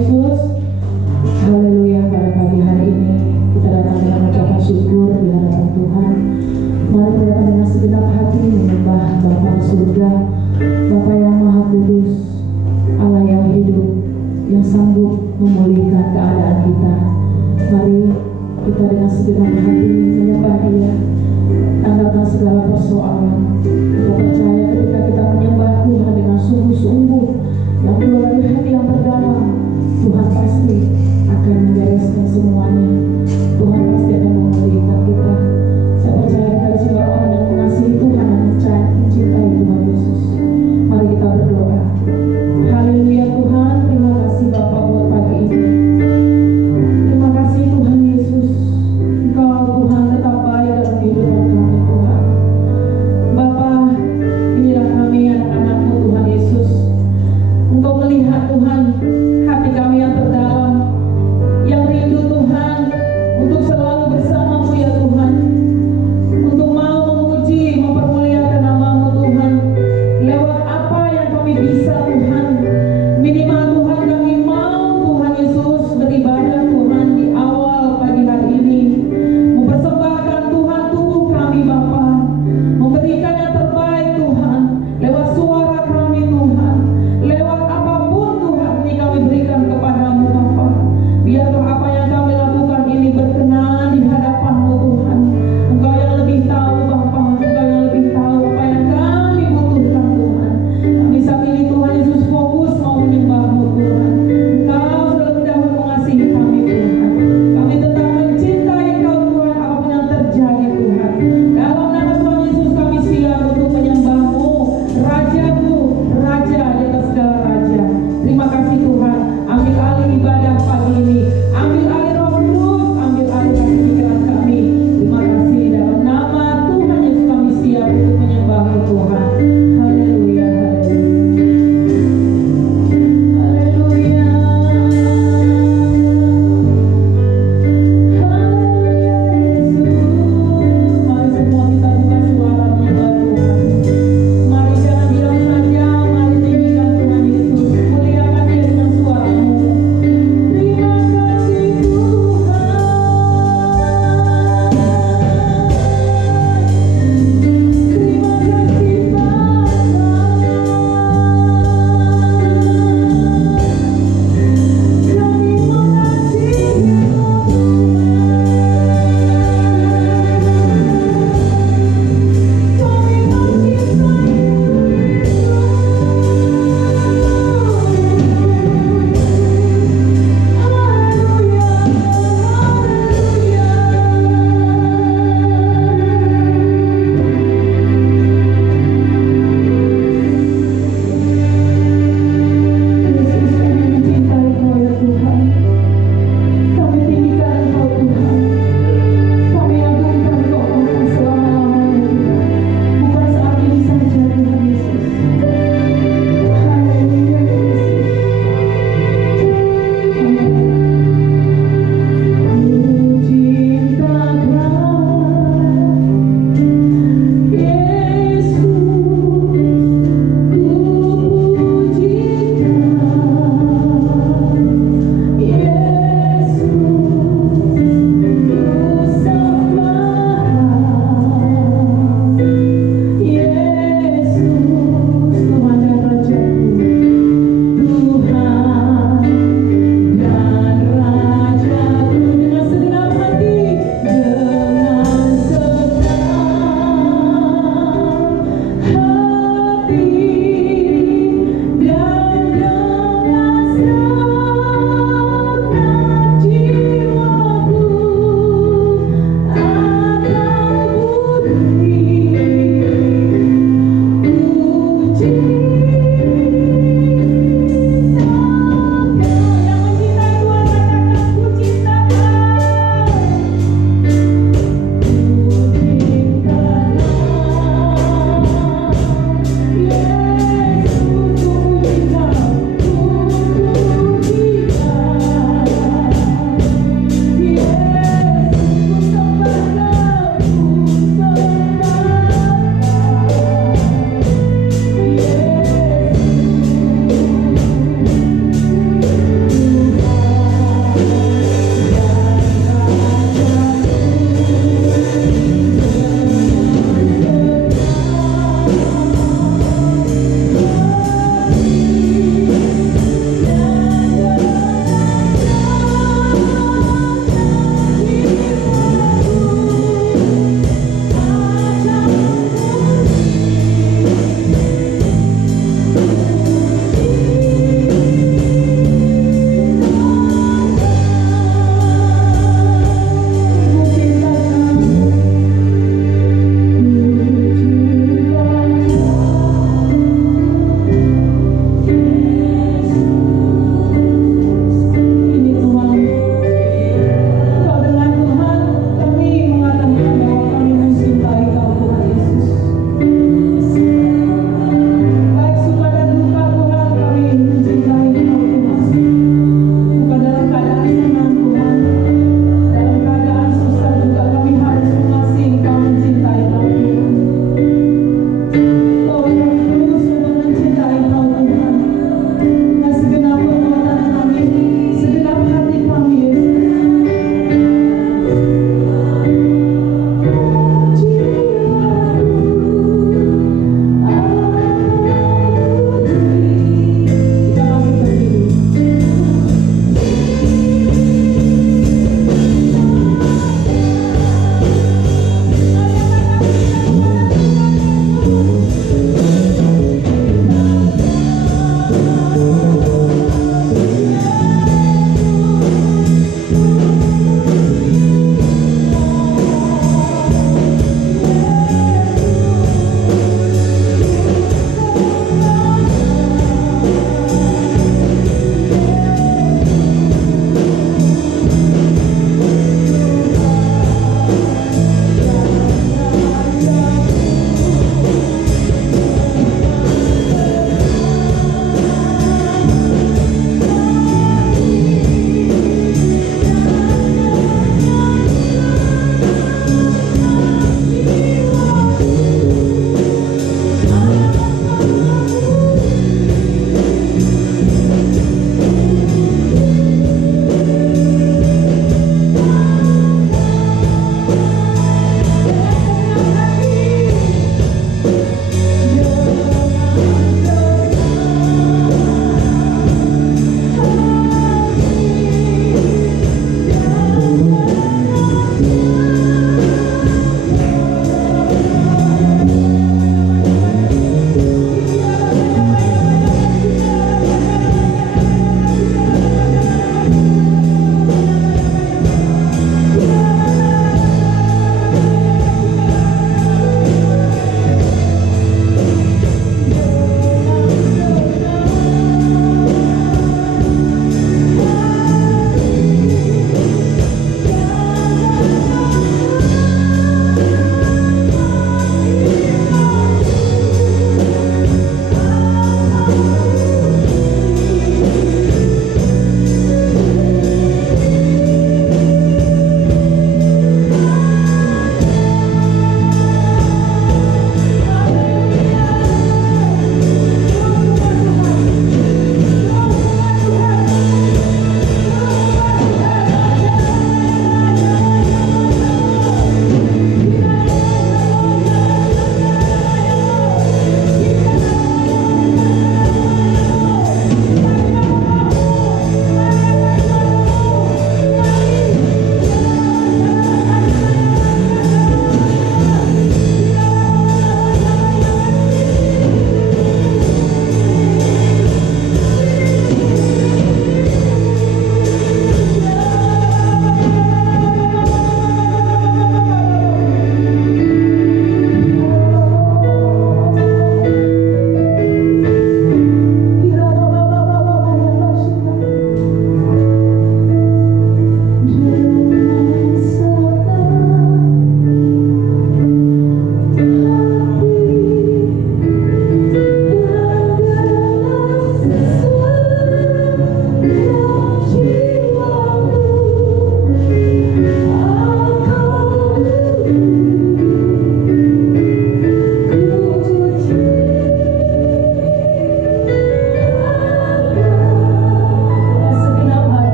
Yesus. Haleluya, pada pagi hari ini kita datang dengan ucapan syukur di hadapan Tuhan. Mari kita datang dengan segenap hati menyembah Bapa di surga, Bapa yang Maha Kudus, Allah yang hidup, yang sanggup memulihkan keadaan kita. Mari kita dengan segenap hati menyembah Dia, angkatkan segala persoalan. Kita percaya ketika kita menyembah Tuhan dengan sungguh-sungguh yang keluar dari hati yang terdalam, Tuhan pasti akan membereskan semuanya. Tuhan pasti akan memulihkan kita. Saya percaya kita di sini orang yang mengasihi Tuhan dan mencintai Tuhan Yesus. Mari kita berdoa. Haleluya Tuhan, terima kasih Bapa buat pagi ini. Terima kasih Tuhan Yesus, Engkau Tuhan tetap baik dalam kehidupan kami Tuhan. Bapa, inilah kami yang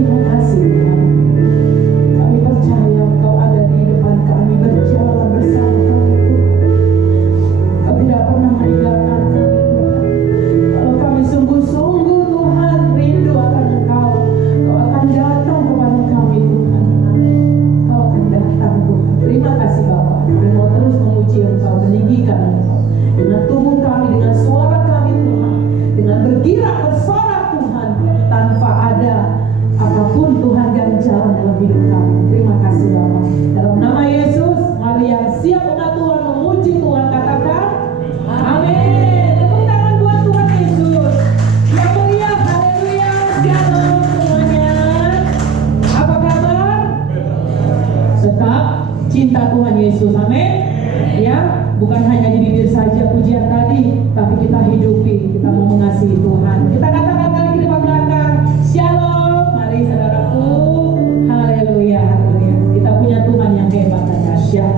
Terima kasih Tuhan. Kami percaya Engkau ada di depan kami, berjalan bersama kami Tuhan. Kau tidak pernah meninggalkan kami Tuhan. Kalau kami sungguh-sungguh Tuhan rindu akan Engkau, Kau akan datang kepada kami Tuhan. Kau akan datang Tuhan. Terima kasih Bapa. Kami mau terus memuji Engkau, meninggikan Engkau dengan tubuh kami, dengan suara kami Tuhan, dengan bergerak bersorak Tuhan, tanpa ada apapun Tuhan ganjalan dalam hidup kami. Terima kasih Bapa. Dalam nama Yesus, mari yang siap umat Tuhan memuji Tuhan katakan amin. Tepuk tangan buat Tuhan Yesus. Yang mulia, haleluya, shalom semuanya. Apa kabar? Tetap cinta Tuhan Yesus, amin. Ya, bukan hanya di bibir saja pujian tadi, tapi kita hidupi, kita mau mengasihi Tuhan. Kita katakan kali kiri belakang, shalom. Mari saudaraku, haleluya, haleluya. Kita punya Tuhan yang hebat dan dahsyat.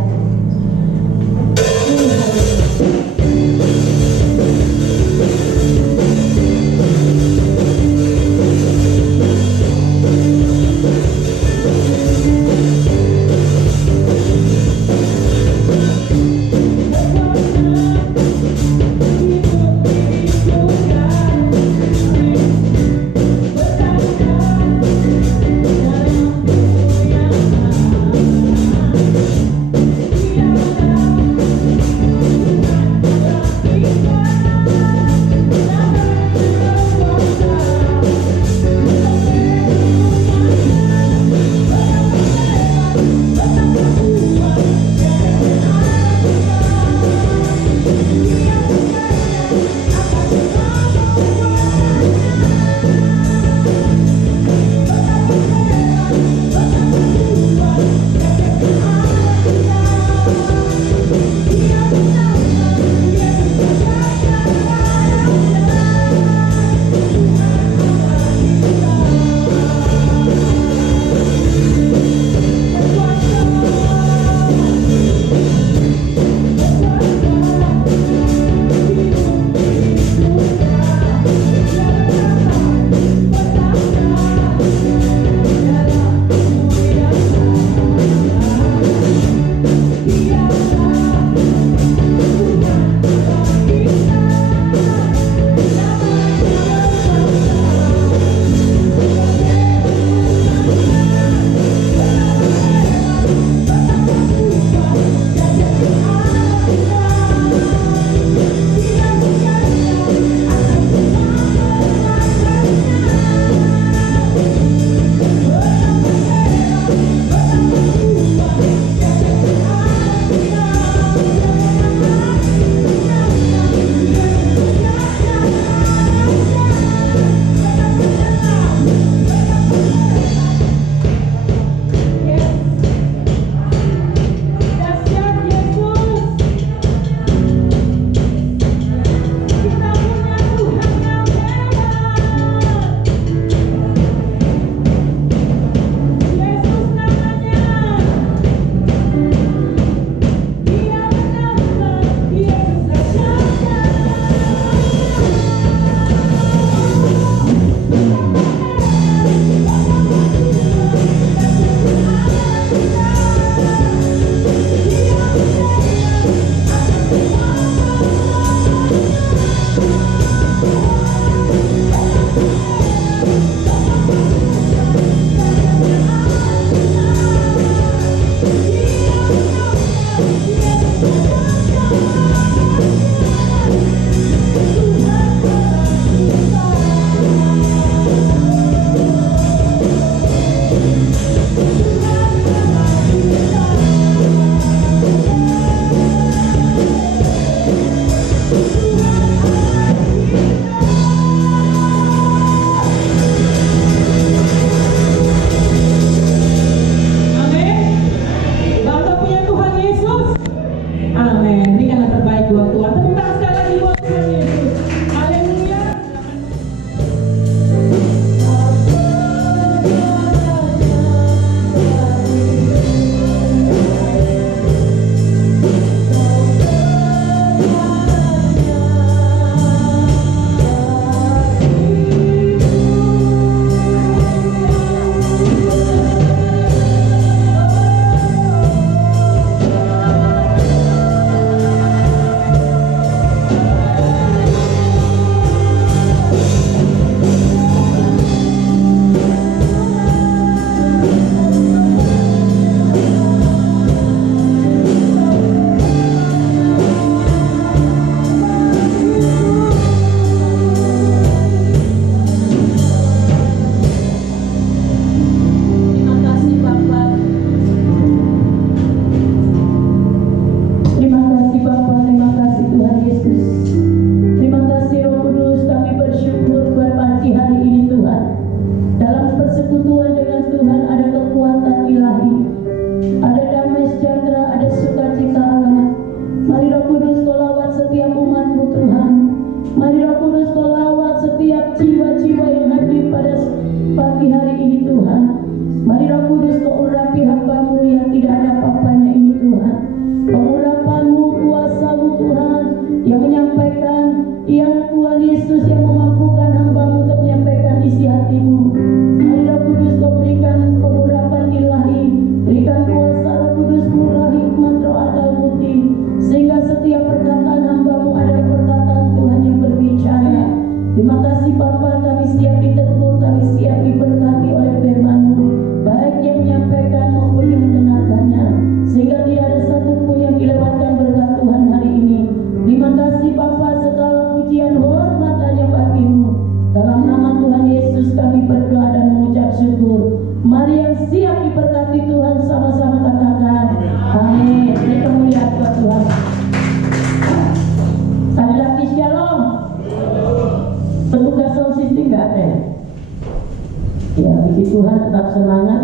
Tuhan, tetap semangat.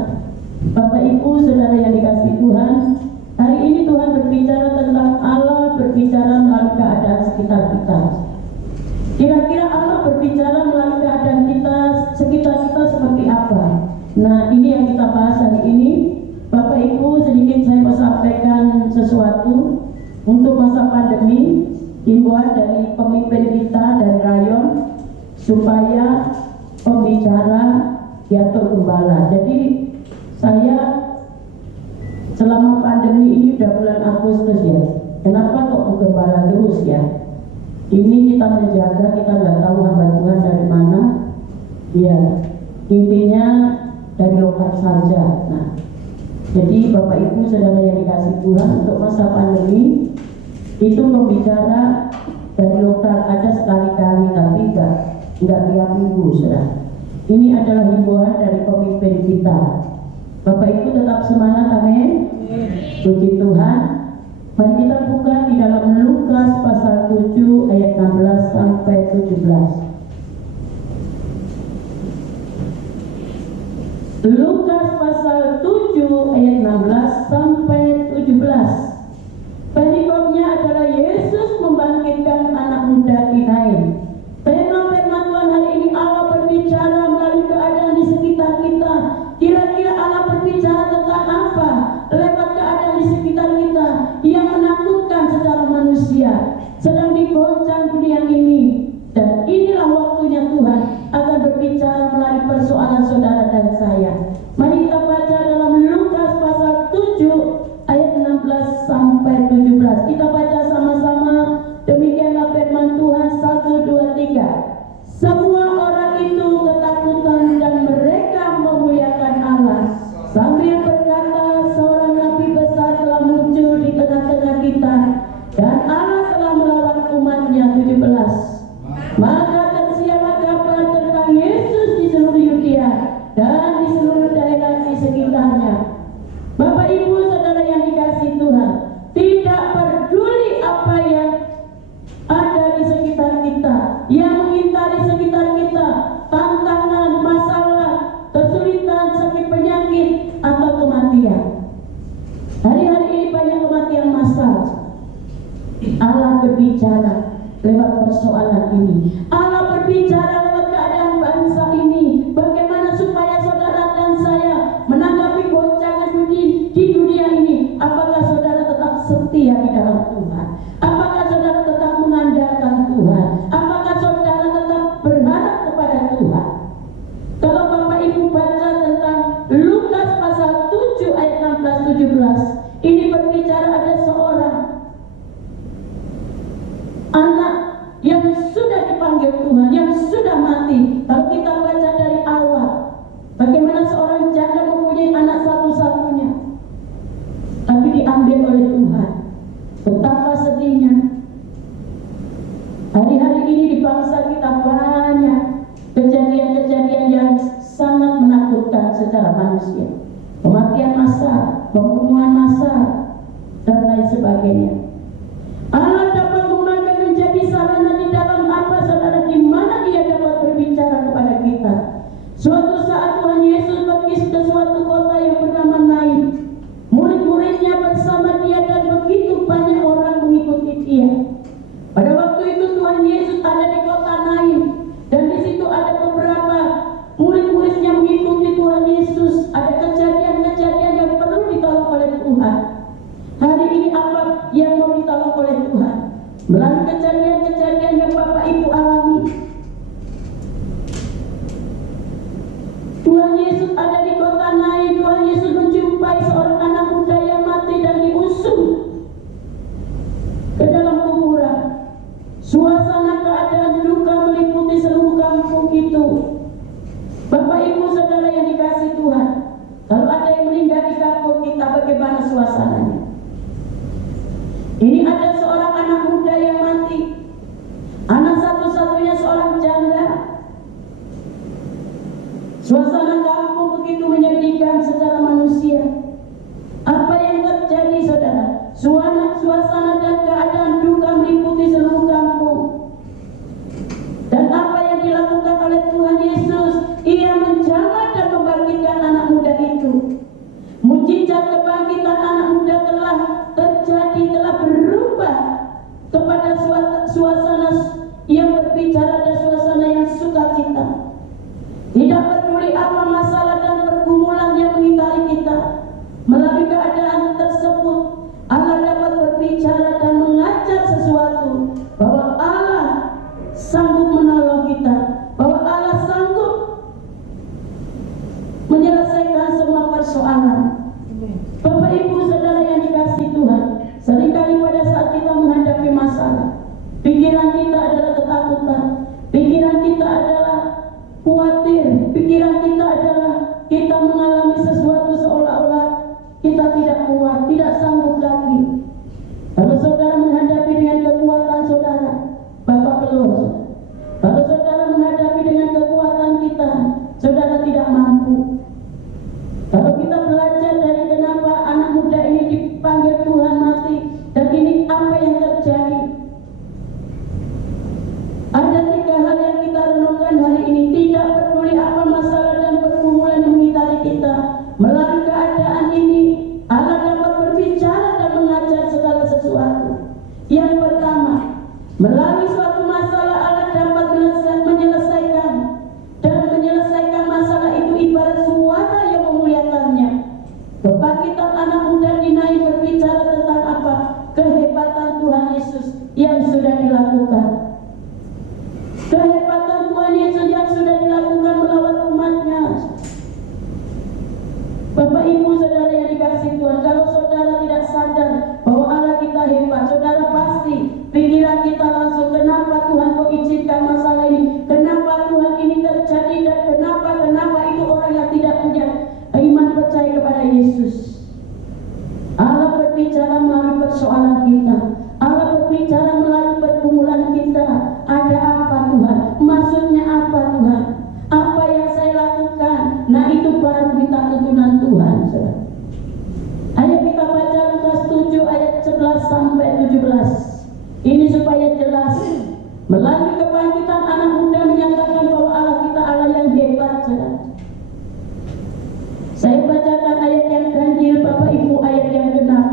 Bapak Ibu, saudara yang dikasihi Tuhan, hari ini Tuhan berbicara tentang Allah berbicara melalui keadaan sekitar kita. Kira-kira Allah berbicara melalui keadaan kita, sekitar kita seperti apa? Nah, ini yang kita bahas hari ini. Bapak Ibu, sedikit saya mau sampaikan sesuatu untuk masa pandemi, himbauan dari pemimpin kita dari rayon supaya pembicara diatur gembala. Jadi saya selama pandemi ini udah bulan Agustus ya, kenapa kok gembala terus ya? Ini kita menjaga, kita nggak tahu hamba Tuhan dari mana. Ya, intinya dari lokal saja. Nah, jadi Bapak Ibu saudara yang dikasih Tuhan, untuk masa pandemi itu pembicara dari lokal ada sekali-kali, tapi enggak tiap minggu, saudara. Ini adalah himbauan dari pemimpin kita. Bapak Ibu tetap semangat, amin. Puji Tuhan. Mari kita buka di dalam Lukas pasal 7 ayat 16 sampai 17. Lukas pasal 7 ayat 16 sampai 17. Perikopnya adalah Yesus membangkitkan anak muda di Nain. Firman Tuhan hari ini, Allah berbicara melalui keadaan di sekitar kita. Kira-kira Allah berbicara tentang apa? Lewat keadaan di sekitar kita yang menakutkan secara manusia, sedang digoncang dunia ini. Dan inilah waktunya Tuhan akan berbicara melalui persoalan saudara dan saya. Mari kita baca dalam Lukas pasal 7 ayat 16 sampai 17. Kita baca sama-sama. Demikianlah firman Tuhan. 1, 2, 3. Semua orang itu ketakutan dan mereka memuliakan Allah. Sambil berkata, seorang nabi besar telah muncul di tengah-tengah kita, dan Allah telah melawan umatnya. 17. Maka tersiarlah kabar tentang Yesus di seluruh Yudea dan di seluruh daerah di sekitarnya. Bapak Ibu saudara yang dikasihi Tuhan, tidak peduli apa yang ada di sekitar kita, yang mengintari sekitar kita, tantangan, masalah, kesulitan, sakit penyakit, atau kematian. Hari-hari ini banyak kematian massal. Allah berbicara lewat persoalan ini. Allah berbicara lewat keadaan bangsa ini. Bagaimana supaya saudara dan saya menanggapi goncangan di dunia ini. Apakah saudara tetap setia di dalam Tuhan? Apakah saudara tetap mengandalkan Tuhan? Apakah saudara tetap berharap kepada Tuhan? Kalau Bapak Ibu baca tentang Lukas pasal 7 ayat 16-17, ini berbicara ada seorang anak yang sudah dipanggil Tuhan, yang sudah mati. Kalau kita baca dari awal, bagaimana seorang janda mempunyai anak satu-satunya, tapi diambil oleh Tuhan. Betapa sedihnya. Hari-hari ini di bangsa kita banyak kejadian-kejadian yang sangat menakutkan secara manusia. Kematian massal, pembunuhan massal, dan lain sebagainya. Allah dapat memakai menjadi sarana di dalam apa, saudara, di mana Dia dapat berbicara kepada kita. Suatu saat Tuhan Yesus pergi ke suatu kota yang bernama Nain. Murid-muridnya bersama Dia dan begitu banyak orang mengikuti Dia. Pada waktu itu Tuhan Yesus ada di kota Nain, dan di situ ada beberapa murid-muridnya mengikuti Tuhan Yesus. Ada kejadian-kejadian yang perlu ditolong oleh Tuhan. Hari ini apa yang mau ditolong oleh Tuhan? Melalui kejadian-kejadian yang Bapak Ibu alami. Tuhan Yesus ada di kota Nain. Tuhan Yesus menjumpai seorang anak muda yang mati dan diusung ke dalam kuburan. Suasana keadaan duka meliputi seluruh kampung itu. Bapak Ibu saudara yang dikasihi Tuhan, kalau ada yang meninggal di kampung kita, bagaimana suasananya? Ini ada seorang anak muda yang mati, anak satu-satunya seorang janda. Suasana kampung begitu menyedihkan secara manusia. Apa yang terjadi saudara? Suasana dan keadaan duka meliputi seluruh kampung. Dan apa yang dilakukan oleh Tuhan Yesus? Ia menjamah dan membangkitkan dilakukan. Kehebatan Tuhan Yesus yang sudah dilakukan melawat umatnya. Bapak Ibu saudara yang dikasihi Tuhan, kalau saudara tidak sadar bahwa Allah kita hebat, saudara pasti pikiran kita langsung, kenapa Tuhan kok izinkan masalah ini, kenapa Tuhan ini terjadi, dan kenapa itu orang yang tidak punya iman percaya kepada Yesus. Allah berbicara melalui persoalan kita, Allah berbicara melalui pergumulan kita. Ada apa Tuhan? Maksudnya apa Tuhan? Apa yang saya lakukan? Nah itu baru minta tuntunan Tuhan. Ayo kita baca Lukas 7 ayat 11 sampai 17. Ini supaya jelas. Melalui kebangkitan anak muda menyatakan bahwa Allah kita Allah yang hebat. Saya bacakan ayat yang ganjil, Bapak Ibu, ayat yang genap.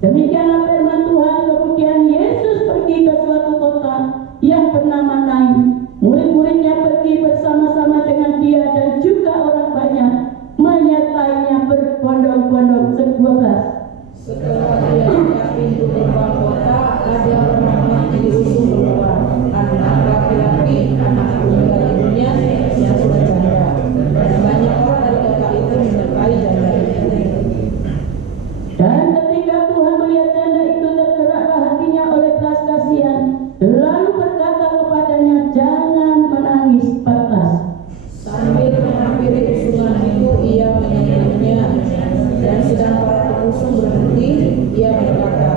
Demikianlah firman Tuhan. Kemudian Yesus pergi ke suatu kota yang bernama Nain. Murid-muridnya pergi bersama-sama dengan dia, dan juga orang banyak menyertainya berbondong-bondong. 12. Setelah dia buka pintu gerbang kota, ada orang mati diusung keluar. Anak laki-laki, anak tunggal ibunya yang sudah janda. Dan banyak orang dari kota itu menyertai janda itu. Dan ketika Tuhan melihat janda itu, tergeraklah hatinya oleh belas kasihan, lalu berkata kepadanya, jangan menangis. 14. Sambil menghampiri usungan itu, ia menyentuhnya. Dan sedang para pengusung berhenti, ia berkata,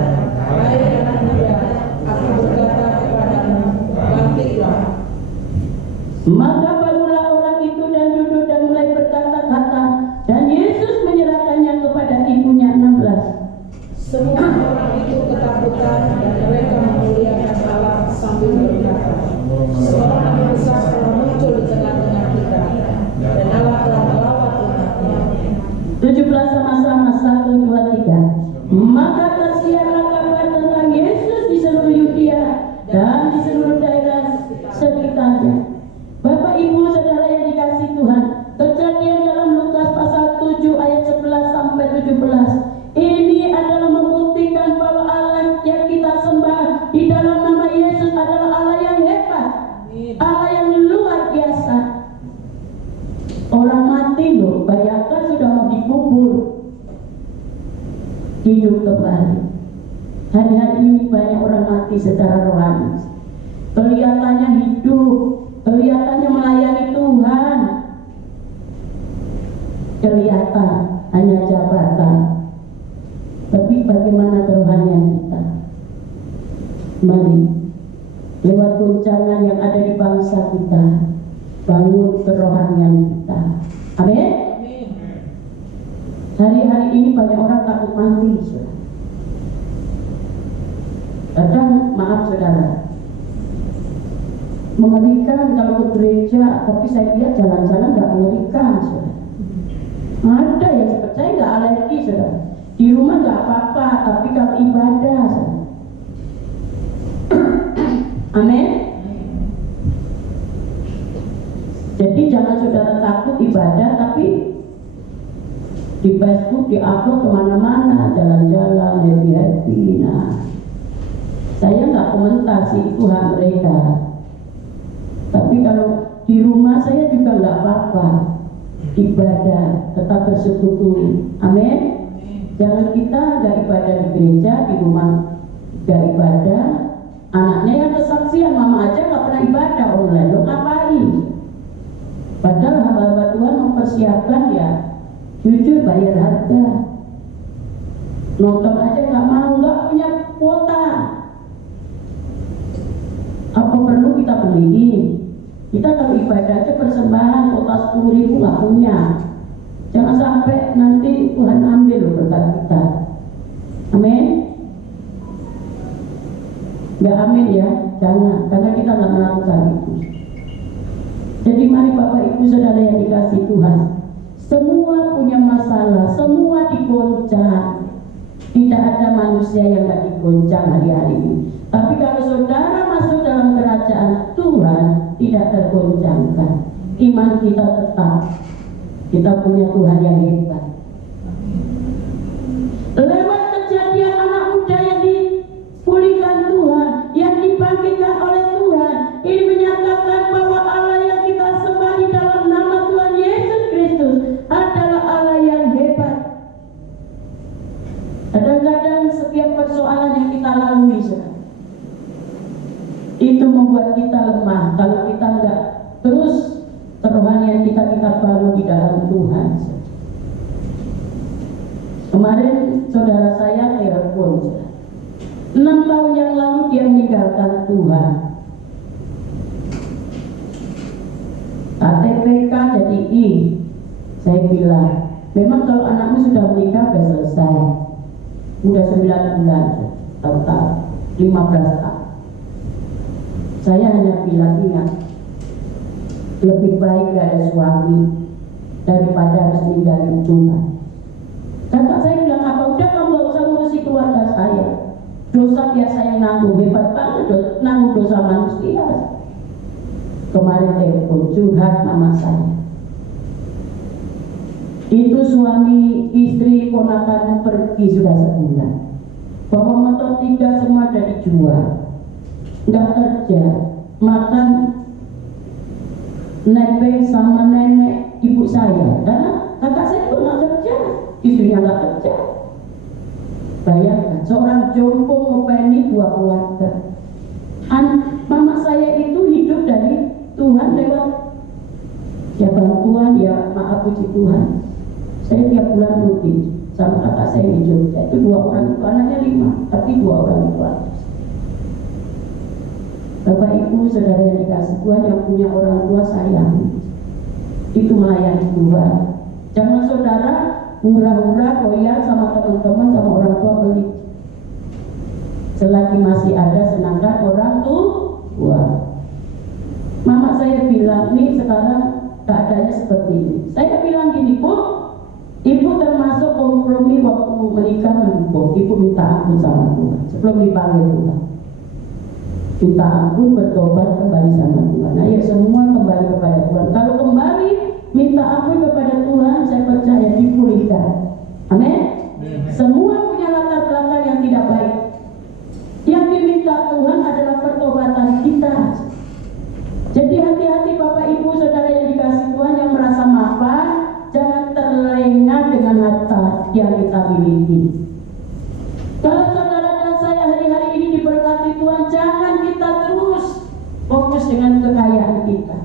hai anak muda, aku berkata kepadamu, bangkitlah. Maka bangunlah orang itu dan duduk dan mulai berkata-kata, dan Yesus menyerahkannya kepada ibunya. 16. Semua orang itu ketakutan dan mereka memuliakan Allah sambil berkata, seorang nabi besar telah muncul di tengah-tengah kita, dan Allah telah melawat umatnya. 17 sama-sama, 1, 2, 3. Maka tersiarlah kabar tentang Yesus di seluruh Yudea dan di seluruh daerah sekitarnya. Bapak Ibu saudara yang dikasihi Tuhan, kejadian dalam Lukas pasal 7 ayat 11 sampai 17 ini adalah membuktikan bahwa Allah yang kita sembah di dalam nama Yesus adalah Allah yang hebat, Allah yang luar biasa. Orang mati loh, bayangkan sudah mau dikubur, hidup kembali. Hari-hari ini banyak orang mati secara rohani, kelihatannya hidup, kelihatannya melayani Tuhan, kelihatan hanya jabatan, tapi bagaimana kerohanian kita? Mari lewat goncangan yang ada di bangsa kita, bangun kerohanian kita. Amin. Hari-hari ini banyak orang takut mati. Kadang maaf saudara, mengerikan kalau ke gereja, tapi saya lihat jalan-jalan gak mengerikan saudara. Ada yang percaya gak alergi saudara. Di rumah gak apa-apa, tapi kalau ibadah saudara. Amin. Jadi jangan saudara takut ibadah, tapi di Facebook di-upload kemana-mana, jalan-jalan, happy-happy. Nah, saya nggak komentar sih, itu hak mereka. Tapi kalau di rumah saya juga nggak apa-apa, ibadah, tetap bersekutu. Amin. Jangan kita nggak ibadah di gereja, di rumah nggak ibadah. Anaknya yang kesaksian, mama aja nggak pernah ibadah online, lo ngapain? Padahal hamba-hamba Tuhan mempersiapkan ya, jujur bayar harga. Nonton aja nggak mau, nggak punya kuota. Apa perlu kita beliin? Kita kalau ibadah aja persembahan kuota 10.000 nggak punya. Jangan sampai nanti Tuhan ambil loh berkat kita. Amin. Nggak amin ya, jangan, karena kita nggak melakukan itu. Jadi mari Bapak Ibu Saudara yang dikasihi Tuhan, semua punya masalah, semua digoncang. Tidak ada manusia yang nggak digoncang hari-hari ini. Tapi kalau saudara masuk dalam kerajaan Tuhan, tidak tergoncangkan. Iman kita tetap. Kita punya Tuhan yang hebat. Lewat kejadian anak muda yang dipulihkan Tuhan, yang dibangkitkan membuat kita lemah kalau kita enggak terus kerohanian kita bangun di dalam Tuhan. Kemarin saudara saya telepon, 6 tahun yang lalu dia meninggalkan Tuhan. KTPK jadi I. Saya bilang, memang kalau anakmu sudah menikah sudah selesai. Udah 9 bulan total 15 tahun. Saya hanya bilang, ingat, lebih baik gak ada suami daripada harus meninggalkan Tuhan. Kakak saya bilang, apa? Udah kamu gak usah ngurusi keluarga saya. Dosa biasa yang nanggung, hebat banget nanggung dosa manusia. Kemarin telepon curhat mama saya. Itu suami istri ponakan pergi sudah sebulan. Bawa motor 3 semua udah dijual. Nggak kerja, makan nebeng sama nenek ibu saya. Karena kakak saya juga nggak kerja, istrinya nggak kerja. Bayangkan, seorang jompo ngopeni 2 keluarga. Mama saya itu hidup dari Tuhan lewat ya bantuan, ya maaf puji Tuhan. Saya tiap bulan rutin sama kakak saya di Jogja. Itu 2 orang itu, anaknya 5, tapi 2 orang itu aja. Bapak Ibu saudara yang dikasih Tuhan, yang punya orang tua sayang, itu melayani Tuhan. Jangan saudara hura-hura koyak sama teman-teman sama orang tua beli. Selagi masih ada, senangkan orang tua. Mama saya bilang, nih sekarang keadaannya seperti ini. Saya bilang gini, Bu, Ibu termasuk kompromi waktu menikah mendukung. Ibu minta ampun sama Tuhan sebelum dipanggil Tuhan. Minta ampun, bertobat, kembali sama Tuhan. Ayo semua kembali kepada Tuhan. Kalau kembali minta ampun kepada Tuhan, saya percaya dipulihkan. Amin. Semua punya latar belakang yang tidak baik. Yang diminta Tuhan adalah pertobatan kita. Jadi hati-hati Bapak Ibu saudara yang dikasih Tuhan, yang merasa mapan, jangan terlena dengan harta yang kita miliki. Kalau saudara dan saya hari-hari ini diberkati Tuhan, jangan kita terus fokus dengan kekayaan kita.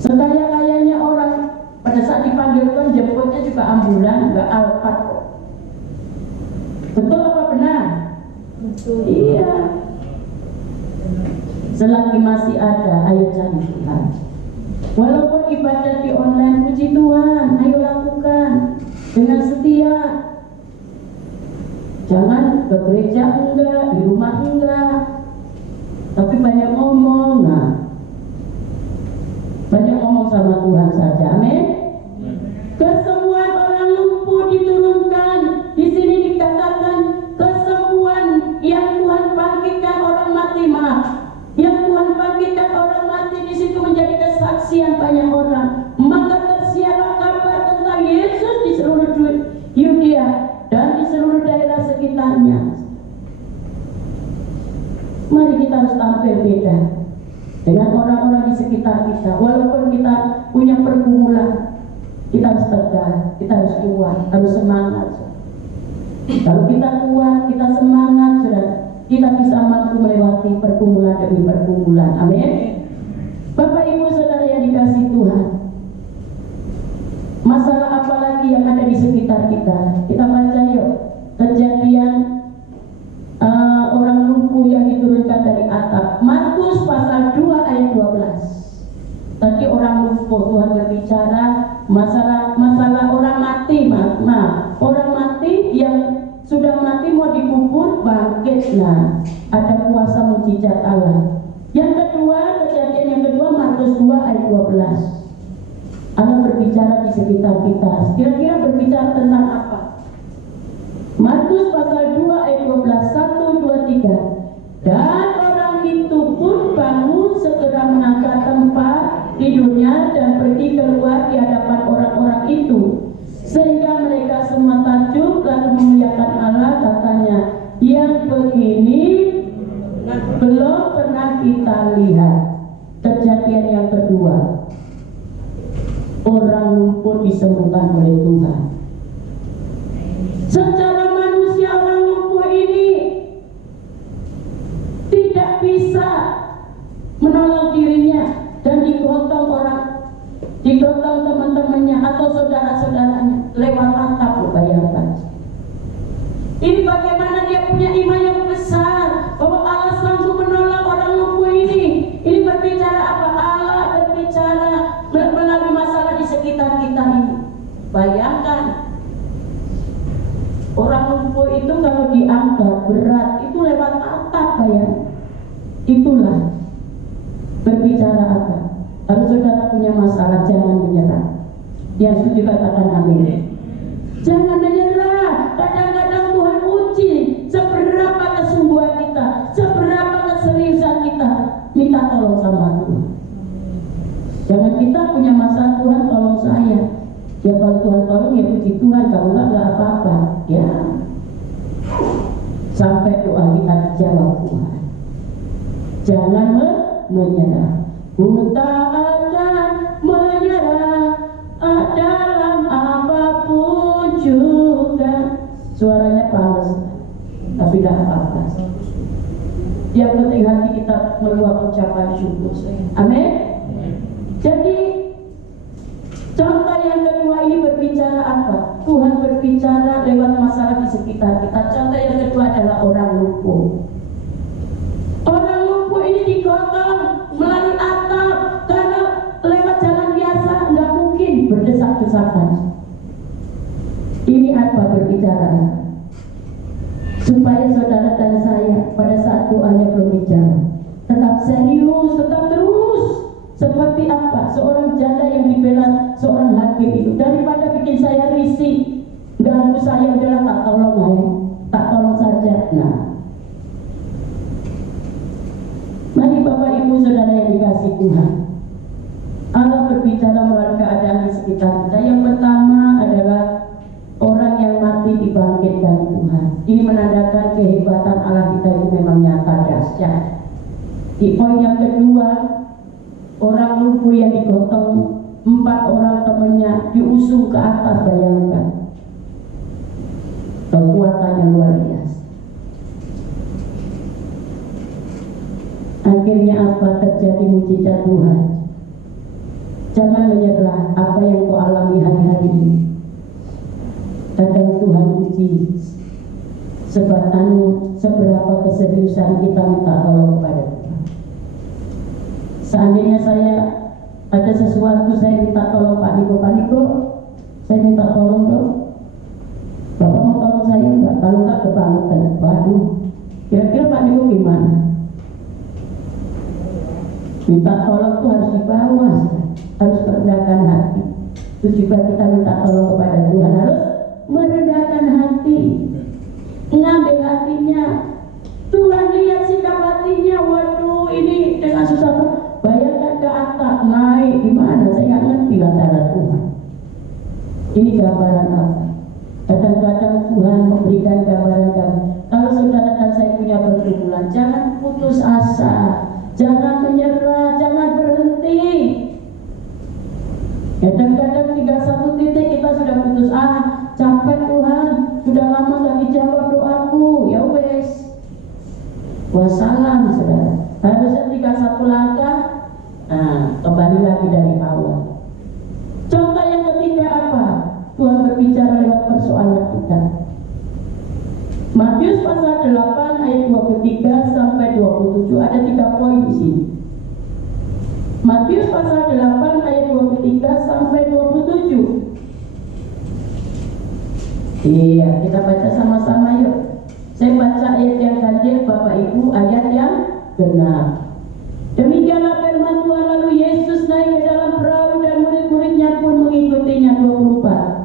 Sekaya-kayanya orang pada saat dipanggil Tuhan, jemputnya juga ambulan, nggak Alphard kok. Betul apa benar? Betul. Iya. Selagi masih ada, ayo cari Tuhan. Walaupun ibadah di online, puji Tuhan, ayo lakukan dengan setia. Jangan ke gereja enggak, di rumah enggak, tapi banyak ngomong. Nah, banyak ngomong sama Tuhan saja. Amin. Kesembuhan orang lumpuh diturunkan. Di sini dikatakan kesembuhan yang Tuhan bangkitkan orang mati, yang Tuhan bangkitkan orang mati di situ menjadi kesaksian banyak orang. Maka tersiarlah kabar tentang Yesus di seluruh Yudea dan di seluruh daerah sekitarnya. Mari kita harus tampil beda dengan orang-orang di sekitar kita. Walaupun kita punya pergumulan, kita harus tegar, kita harus kuat, harus semangat. Kalau kita kuat, kita semangat, saudara, kita bisa mampu melewati pergumulan demi pergumulan. Amin. Bapak Ibu saudara yang dikasih Tuhan, masalah apa lagi yang ada di sekitar kita? Kita baca yuk Kejadian orang lumpuh yang diturunkan dari atap. Markus pasal 2 ayat 12. Tadi orang lumpuh, Tuhan berbicara masalah orang mati, orang mati yang sudah mati mau dikubur bangkit. Nah, ada kuasa mujizat Allah. Yang kedua, kejadian yang kedua, Markus 2 ayat 12. Allah berbicara di sekitar kita. Kira-kira berbicara tentang apa? Markus pasal 2 ayat 12, 1, 2, 3. Dan orang itu pun bangun segera mengangkat tempat tidurnya dan pergi keluar di hadapan orang-orang itu. Sehingga mereka semua takjub lalu memuliakan Allah, katanya, yang begini belum pernah kita lihat. Kejadian yang kedua, orang lumpuh disembuhkan oleh Tuhan. Secara manusia orang lumpuh ini tidak bisa angkat berat itu lewat atap ya. Itulah berbicara apa? Kalau saudara punya masalah jangan menyerah. Yang setuju katakan amin. Jangan menyerah. Kadang-kadang Tuhan uji seberapa kesungguhan kita, seberapa keseriusan kita. Minta tolong sama Tuhan. Jangan kita punya masalah, Tuhan tolong saya. Ya kalau Tuhan tolong ya puji Tuhan, kalau enggak apa-apa. Ya. Sampai doa kita dijawab Tuhan. Jangan menyerah. Ku tak akan menyerah dalam apapun juga. Suaranya panas, tapi tidak apa-apa. Yang penting hati kita meluap ucapan syukur. Amin. Jadi contoh yang kedua ini berbicara apa? Tuhan berbicara lewat masalah di sekitar kita. Contoh yang kedua adalah orang lumpuh. Orang lumpuh ini digotong melalui atap karena lewat jalan biasa nggak mungkin berdesak-desakan. Ini apa berbicara? Supaya saudara dan saya pada saat doanya belum bicara, tetap serius, tetap terus. Seperti apa? Seorang janda yang dibela seorang hakim itu, daripada bikin saya risih, ganggu saya, udahlah tak tolong aja, tak tolong saja. Nah, mari Bapak Ibu Saudara yang dikasih Tuhan, Allah berbicara melalui keadaan di sekitar kita. Yang pertama adalah orang yang mati dibangkitkan Tuhan. Ini menandakan kehebatan Allah kita itu memang nyata dahsyat. Di poin yang kedua, orang lumpuh yang digotong 4 orang temannya diusung ke atas, bayangkan kekuatannya luar biasa. Akhirnya apa terjadi? Mujizat Tuhan. Jangan menyerah apa yang kau alami hari-hari ini. Kadang Tuhan uji seberapa keseriusan kita minta tolong kepada Tuhan. Seandainya saya ada sesuatu, saya minta tolong Pak Niko, saya minta tolong dong. Bapak mau tolong saya enggak? Kalau enggak kebangetan. Waduh, kira-kira Pak Niko gimana? Minta tolong tuh harus dibawa, harus merendahkan hati. Itu juga kita minta tolong kepada Tuhan, harus merendahkan hati, ngambil hatinya. Tuhan lihat sikap hatinya. Waduh, ini dengan susah. Bayangkan ke atap, naik gimana? Saya nggak ngerti lah cara Tuhan. Ini gambaran apa? Kadang-kadang Tuhan memberikan gambaran-gambaran. Kalau saudara dan saya punya pergumulan, jangan putus asa, jangan menyerah, jangan berhenti. Kadang-kadang tinggal satu titik kita sudah putus, capek Tuhan, sudah lama gak dijawab doaku, ya wes, wassalam saudara. Harusnya tinggal satu langkah, kembali lagi dari awal. Contoh yang ketiga apa? Tuhan berbicara lewat persoalan kita. Matius pasal 8 ayat 23 sampai 27, ada 3 poin di sini. Matius pasal 8 ayat 23 sampai 27. Iya, kita baca sama-sama yuk. Saya baca ayat yang ganjil, Bapak Ibu ayat yang genap. Demikianlah firman Tuhan, lalu Yesus naik ke dalam perahu dan murid-muridnya pun mengikutinya. 24.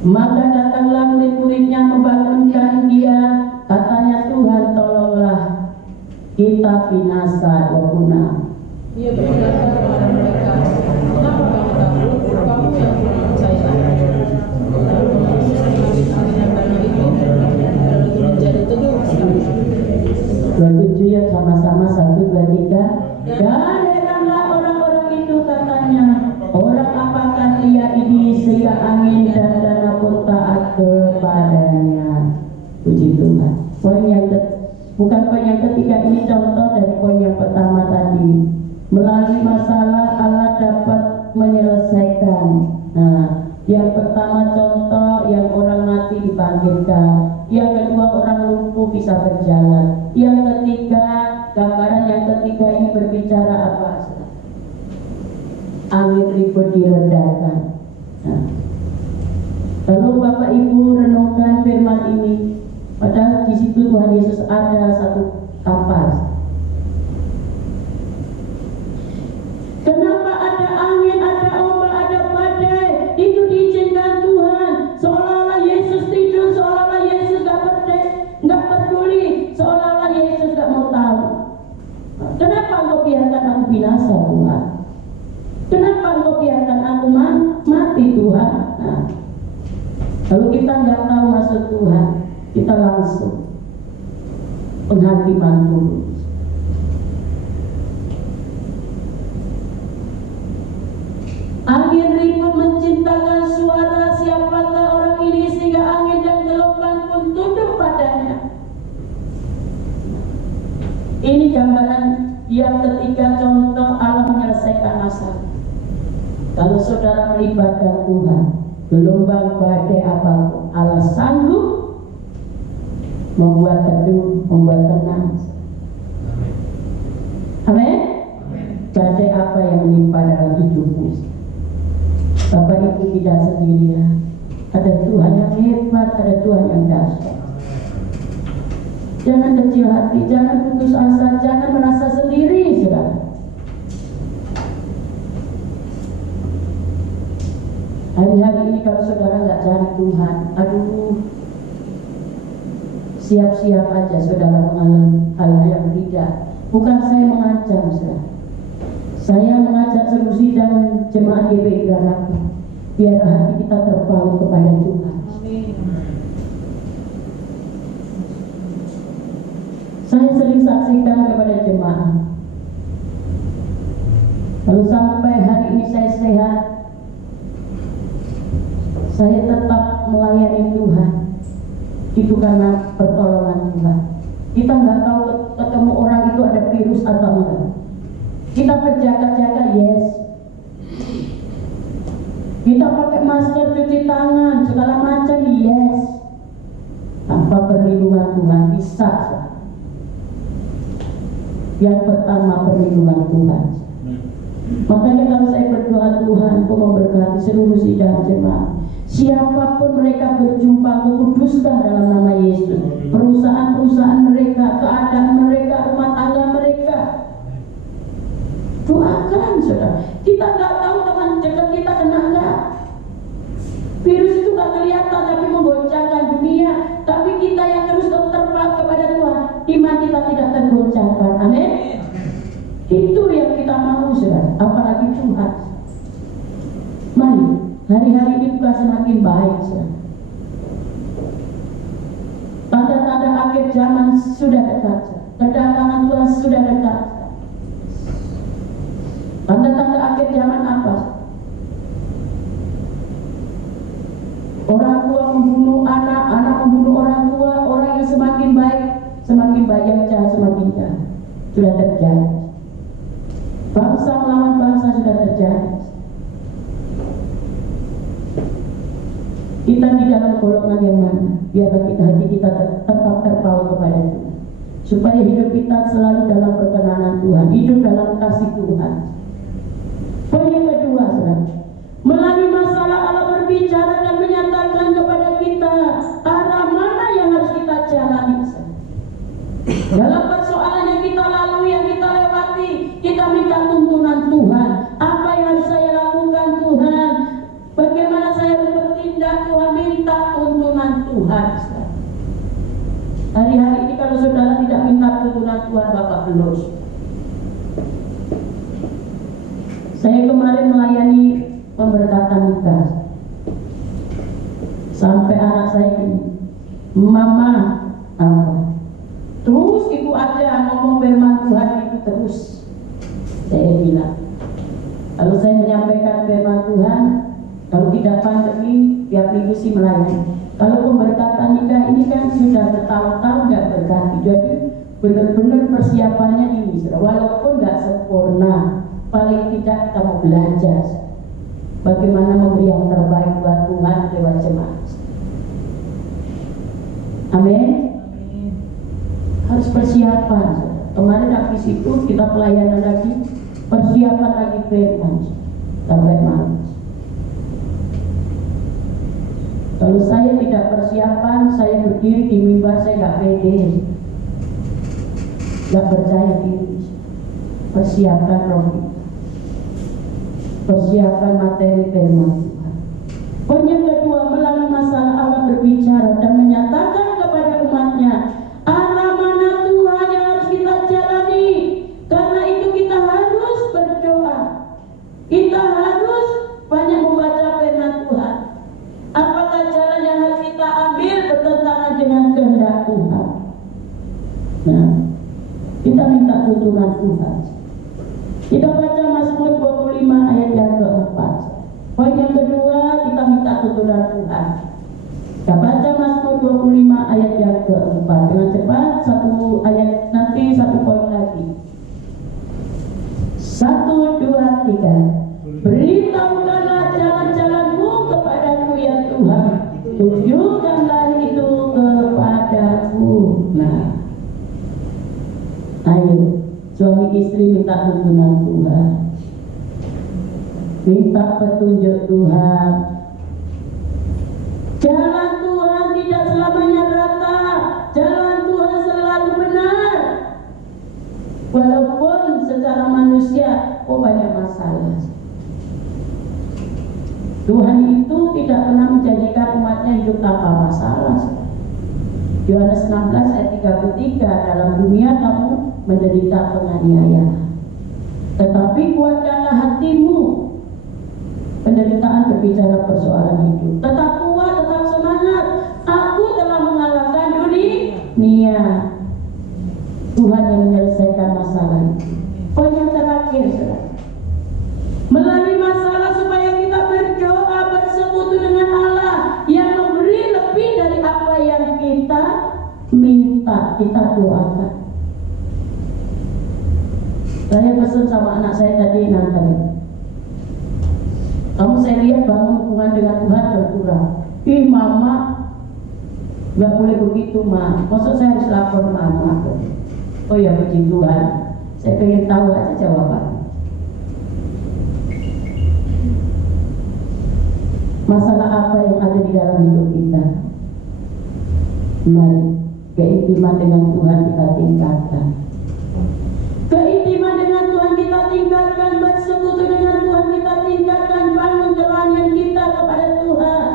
Maka datanglah murid-muridnya membangunkan dia, katanya, Tuhan tolonglah, kita binasa punah. Ia berkata kepada mereka, kenapa kamu takut? Kamu yang kurang percaya. Lalu mengingatkan itu, lalu menjadi teduh sekali. 27 ya, sama-sama 1, 2, 3. Dan heranlah orang-orang itu, katanya, orang apakah dia ini sehingga angin dan danau pun taat kepadanya. Puji Tuhan. Bukan poin yang ketiga, ini contoh dari poin yang pertama tadi. Melalui masalah Allah dapat menyelesaikan. Nah, yang pertama contoh, yang orang mati dibangkitkan. Yang kedua, orang lumpuh bisa berjalan. Yang ketiga, gambaran yang ketiga ini berbicara berbicara apa? Angin ribut diredakan. Nah, lalu Bapak Ibu renungkan firman ini. Padahal di situ Tuhan Yesus ada satu kapas. Kenapa ada angin, ada ombak, ada badai? Itu diizinkan Tuhan. Seolah-olah Yesus tidur, seolah-olah Yesus nggak peduli, seolah-olah Yesus nggak mau tahu. Kenapa Engkau biarkan aku binasa, Tuhan? Kenapa Engkau biarkan aku mati, Tuhan? Nah, lalu kita nggak tahu maksud Tuhan, kita langsung penghakiman dulu. Angin ribut menciptakan suara, siapakah orang ini sehingga angin dan gelombang pun tunduk padanya. Ini gambaran yang ketiga, contoh Allah menyelesaikan masalah. Kalau saudara melibatkan Tuhan, gelombang badai apapun, Allah sanggup membuat teduh, membuat tenang. Amin. Badai apa yang menimpa dalam hidupmu? Bapak Ibu tidak sendirian. Ada Tuhan yang hebat, ada Tuhan yang dahsyat. Jangan kecil hati, jangan putus asa, jangan merasa sendiri, saudara. Hari-hari ini kalau saudara nggak cari Tuhan, aduh, siap-siap aja saudara mengalami hal yang tidak. Bukan saya mengancam, saudara. Saya mengajak seluruh dan jemaat GBI Granada, biar hati kita terpaut kepada Tuhan. Amin. Saya sering saksikan kepada jemaat. Kalau sampai hari ini saya sehat, saya tetap melayani Tuhan. Itu karena pertolongan Tuhan. Kita nggak tahu ketemu orang itu ada virus atau enggak. Kita berjaga-jaga, yes. Kita pakai masker, cuci tangan, segala macam, yes. Tanpa perlindungan Tuhan bisa. Yang pertama perlindungan Tuhan. Makanya kalau saya berdoa, Tuhan, Kau memberkati seluruh sidang jemaat. Siapapun mereka berjumpa, Kau kuduskan dalam nama Yesus. Perusahaan-perusahaan mereka, keadaan mereka, rumah tangga mereka. Doakan, saudara. Kita nggak tahu teman dekat kita kena nggak. Virus itu nggak kelihatan tapi menggoncangkan dunia. Tapi kita yang terus terpaut kepada Tuhan, iman kita tidak tergoncangkan. Amin. Itu yang kita mau, saudara. Apalagi Tuhan. Mari, hari-hari ini bukan semakin baik, saudara. Tanda-tanda akhir zaman sudah dekat. Kedatangan Tuhan sudah dekat. Tanda-tanda akhir zaman apa? Orang tua membunuh anak, anak membunuh orang tua, orang yang semakin baik, yang jahat semakin jahat. Sudah terjadi. Bangsa melawan bangsa sudah terjadi. Kita di dalam golongan yang mana? Biarlah hati kita tetap terpaut kepada Tuhan. Supaya hidup kita selalu dalam perkenanan Tuhan, hidup dalam kasih Tuhan. Poin yang kedua, saudara, melalui masalah Allah berbicara dan menyatakan kepada kita arah mana yang harus kita jalani. Dalam persoalan yang kita lalui, yang kita lewati, kita minta tuntunan Tuhan. Apa yang harus saya lakukan, Tuhan? Bagaimana saya harus bertindak, Tuhan? Minta tuntunan Tuhan. Hari-hari ini kalau saudara tidak minta tuntunan Tuhan, Bapak belum. Saya kemarin melayani pemberkatan nikah. Sampai anak saya ini, Mama, apa? Terus ibu aja ngomong firman Tuhan itu terus. Saya bilang, kalau saya menyampaikan firman Tuhan, kalau tidak pandemi, tiap minggu sih melayani. Kalau pemberkatan nikah ini kan sudah bertahun-tahun nggak berganti, jadi benar-benar persiapannya ini, walaupun nggak sempurna. Paling tidak kita mau belajar bagaimana memberi yang terbaik buat Tuhan lewat jemaat. Amin. Harus persiapan. Kemarin habis itu kita pelayanan lagi, persiapan lagi firman sampai malam. Kalau saya tidak persiapan, saya berdiri di mimbar, saya nggak pede, nggak percaya diri. Persiapkan roh, persiapkan materi firman Tuhan. Poin yang kedua, melalui masalah Allah berbicara dan menyatakan kepada umatnya arah mana Tuhan yang harus kita jalani. Karena itu kita harus berdoa, kita harus banyak membaca firman Tuhan. Apakah jalan yang harus kita ambil bertentangan dengan kehendak Tuhan? Nah, kita minta tuntunan Tuhan. Kita baca Mazmur 25 ayat yang keempat. Poin yang kedua, kita minta tuntunan Tuhan. Kita baca Mazmur 25 ayat yang keempat. Dengan cepat, satu ayat nanti, satu poin lagi. 1, 2, 3. Beritahukanlah jalan-jalanmu kepadaku ya Tuhan, tunjukkanlah itu kepadaku. Nah, ayo suami istri minta tuntunan Tuhan, minta petunjuk Tuhan. Jalan Tuhan tidak selamanya rata, jalan Tuhan selalu benar. Walaupun secara manusia banyak masalah, Tuhan itu tidak pernah menjanjikan umatnya hidup tanpa masalah. Yohanes 16 ayat 33, dalam dunia kamu menderita penganiayaan, tetapi kuatkanlah hatimu. Penderitaan berbicara persoalan hidup. Tetap kuat, tetap semangat. Aku telah mengalahkan dunia. Tuhan yang menyelesaikan masalah itu. Poin yang terakhir, saudara, melalui masalah supaya kita berdoa bersekutu dengan Allah yang memberi lebih dari apa yang kita minta, kita doakan. Saya pesan sama anak saya tadi nanti, kamu saya lihat bangun hubungan dengan Tuhan berkurang. Ih mama, gak boleh begitu ma. Maksud saya harus lapor mama. Oh ya puji Tuhan, saya pengen tahu aja jawaban. Masalah apa yang ada di dalam hidup kita? Mari keintiman dengan Tuhan kita tingkatkan. Keintiman dengan Tuhan kita tingkatkan, bersekutu dengan Tuhan kita tingkatkan, bangun kerohanian kita kepada Tuhan.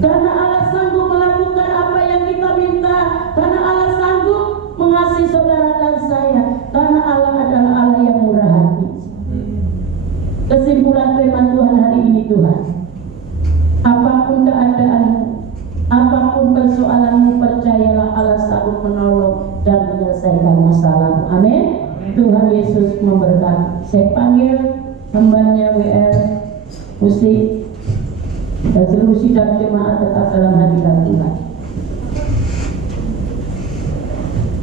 Karena Allah sanggup melakukan apa yang kita minta, karena Allah sanggup mengasihi saudara dan saya, karena Allah adalah Allah yang murah hati. Kesimpulan firman Tuhan hari ini, Tuhan, apapun keadaanmu, apapun persoalanmu, percayalah Allah sanggup menolong dan menyelesaikan masalahmu. Amin. Tuhan Yesus memberkati. Saya panggil hambanya WR musik dan seluruh sidang jemaat tetap dalam hadirat Tuhan.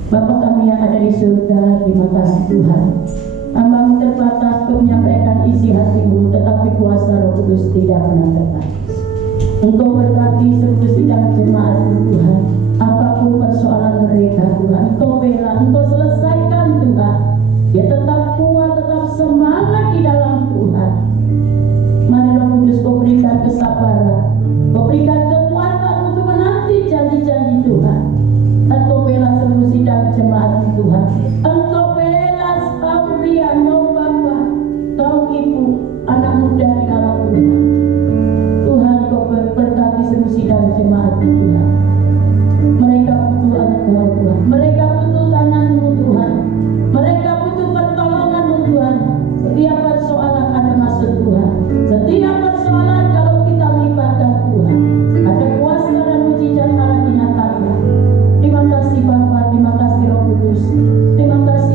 Bapa kami yang ada di surga, terima kasih Tuhan. Hamba-Mu terbatas untuk menyampaikan isi hatimu, tetapi kuasa Roh Kudus tidak pernah terbatas. Engkau berkati seluruh sidang jemaat Tuhan. Apapun persoalan mereka Tuhan, Engkau bela, Engkau selesaikan Tuhan. Dia tetap kuat, tetap semangat di dalam Tuhan. Mari Roh Kudus Kau berikan kesabaran, Kau berikan kekuatan untuk menanti janji-janji Tuhan. Engkau bela seluruh sidang jemaat Tuhan. Engkau bela kaum pria, kaum bapa, kaum ibu, anak muda di dalam Tuhan. Tuhan Kau berkati seluruh sidang jemaat Tuhan. Mereka butuh Engkau Tuhan. Mereka butuh tangan-Mu Tuhan. Mereka butuh pertolongan-Mu Tuhan. Setiap persoalan ada maksud Tuhan. Setiap persoalan kalau kita melibatkan Tuhan, ada kuasa dan mujizat Allah dinyatakan. Terima kasih Bapa, terima kasih Roh Kudus, terima kasih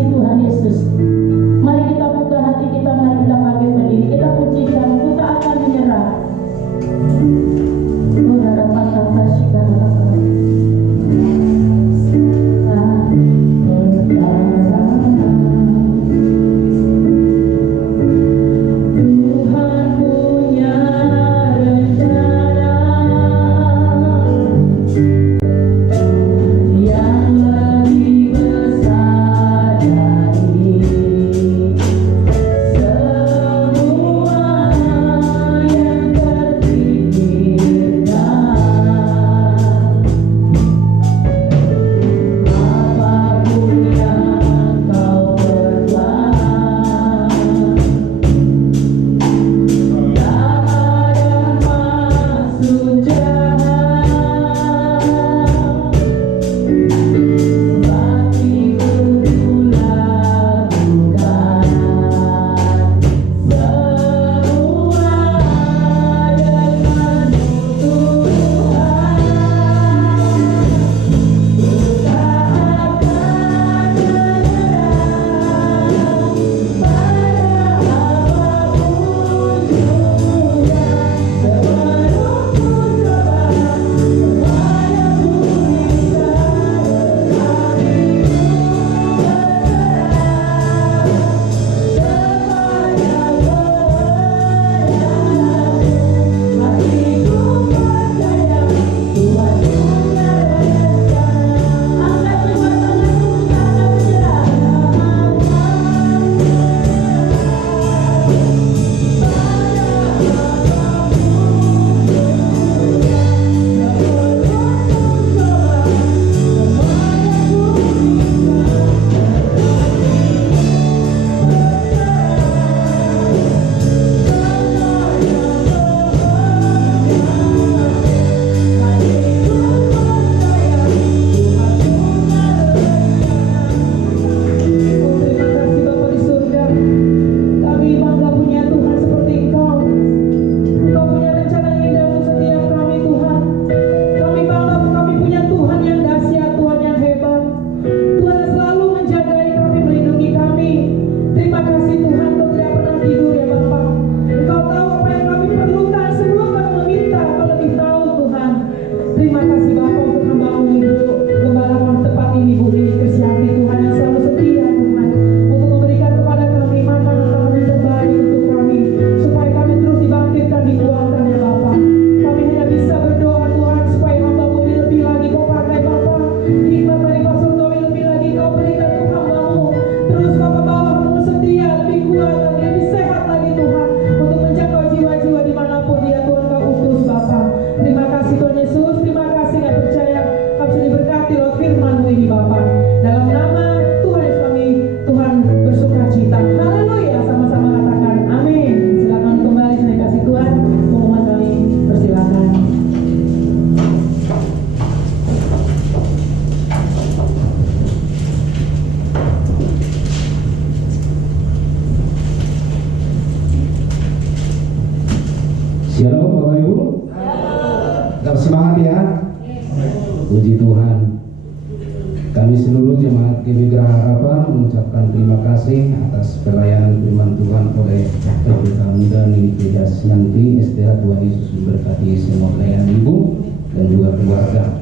mengucapkan terima kasih atas pelayanan firman Tuhan oleh Pendeta Muda Nini Jasnanti SDA. Tuhan Yesus memberkati semua pelayanan Ibu dan juga keluarga.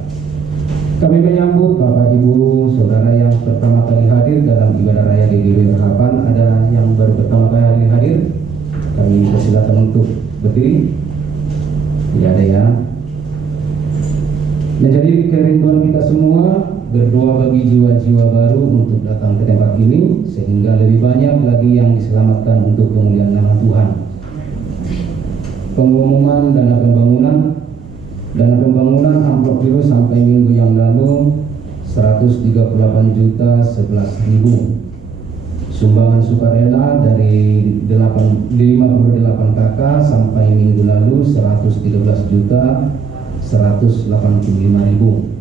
Kami menyambut Bapak Ibu Saudara yang pertama kali hadir dalam ibadah raya GGW Harapan. Ada yang baru pertama kali hadir, kami persilakan untuk berdiri. Tidak ada ya. Menjadi kerinduan kita semua berdoa bagi jiwa-jiwa baru untuk datang ke tempat ini, sehingga lebih banyak lagi yang diselamatkan untuk kemuliaan nama Tuhan. Pengumuman dana pembangunan amplop biru sampai minggu yang lalu 138.011.000. Sumbangan sukarela dari 58 kakak sampai minggu lalu 113.185.000.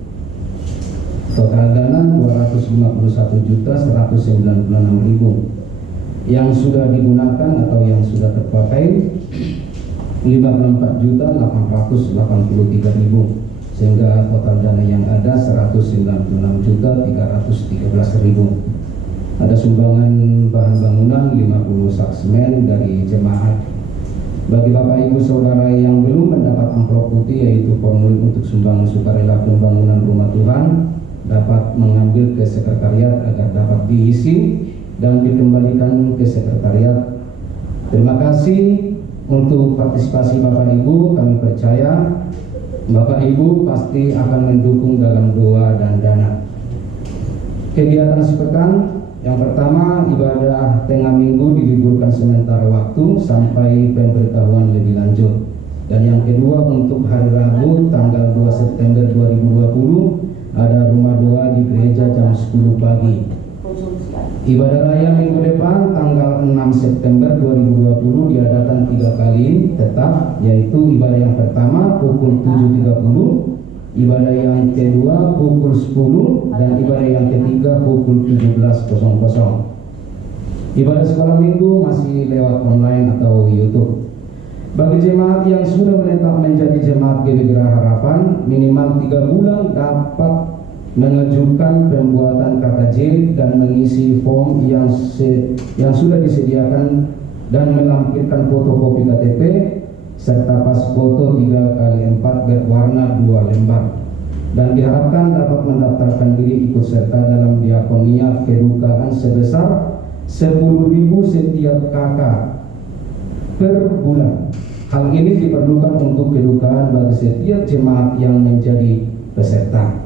Total dana 251.196.000. Yang sudah digunakan atau yang sudah terpakai 54.883.000, sehingga total dana yang ada 196.313.000. Ada sumbangan bahan bangunan 50 sak semen dari jemaat. Bagi Bapak Ibu Saudara yang belum mendapat amplop putih, yaitu formulir untuk sumbangan sukarela pembangunan rumah Tuhan, dapat mengambil ke sekretariat agar dapat diisi dan dikembalikan ke sekretariat. Terima kasih untuk partisipasi Bapak Ibu. Kami percaya Bapak Ibu pasti akan mendukung dalam doa dan dana. Kegiatan sepekan, yang pertama, ibadah tengah minggu diliburkan sementara waktu sampai pemberitahuan lebih lanjut. Dan yang kedua, untuk hari Rabu tanggal 2 September 2020 ada rumah doa di gereja jam 10 pagi. Ibadah raya minggu depan tanggal 6 September 2020 diadakan 3 kali tetap, yaitu ibadah yang pertama pukul 7.30, ibadah yang kedua pukul 10, dan ibadah yang ketiga pukul 17.00. Ibadah sekolah minggu masih lewat online atau YouTube. Bagi jemaat yang sudah menetap menjadi jemaat GBG Harapan, minimal 3 bulan dapat mengajukan pembuatan KKJ dan mengisi form yang sudah disediakan dan melampirkan fotokopi KTP serta pas foto 3x4 berwarna 2 lembar, dan diharapkan dapat mendaftarkan diri ikut serta dalam diakonia kedukaan sebesar 10.000 setiap kakak per bulan. Hal ini diperlukan untuk kedukaan bagi setiap jemaat yang menjadi peserta,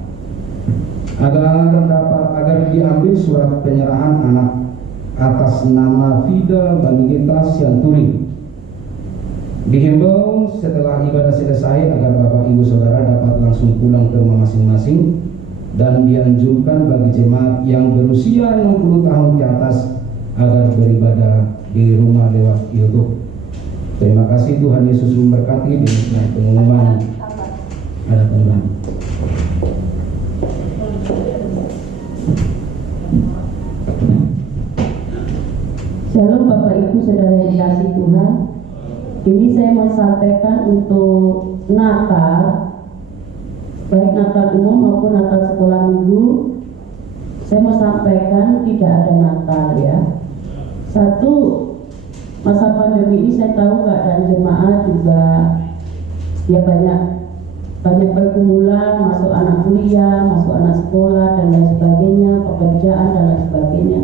agar diambil surat penyerahan anak atas nama Vida Banugita Sianturi. Dihimbau setelah ibadah selesai agar Bapak Ibu Saudara dapat langsung pulang ke rumah masing-masing, dan dianjurkan bagi jemaat yang berusia 60 tahun ke atas agar beribadah di rumah lewat YouTube. Terima kasih, Tuhan Yesus memberkati. Demikian pengumuman. Ada pengumuman. Shalom Bapak Ibu Saudara yang dikasihi Tuhan. Ini saya mau sampaikan untuk Natal, baik Natal umum maupun Natal sekolah minggu. Saya mau sampaikan tidak ada Natal ya. Satu, masa pandemi ini saya tahu keadaan jemaat juga ya banyak pergumulan, masuk anak kuliah, masuk anak sekolah dan lain sebagainya, pekerjaan dan lain sebagainya.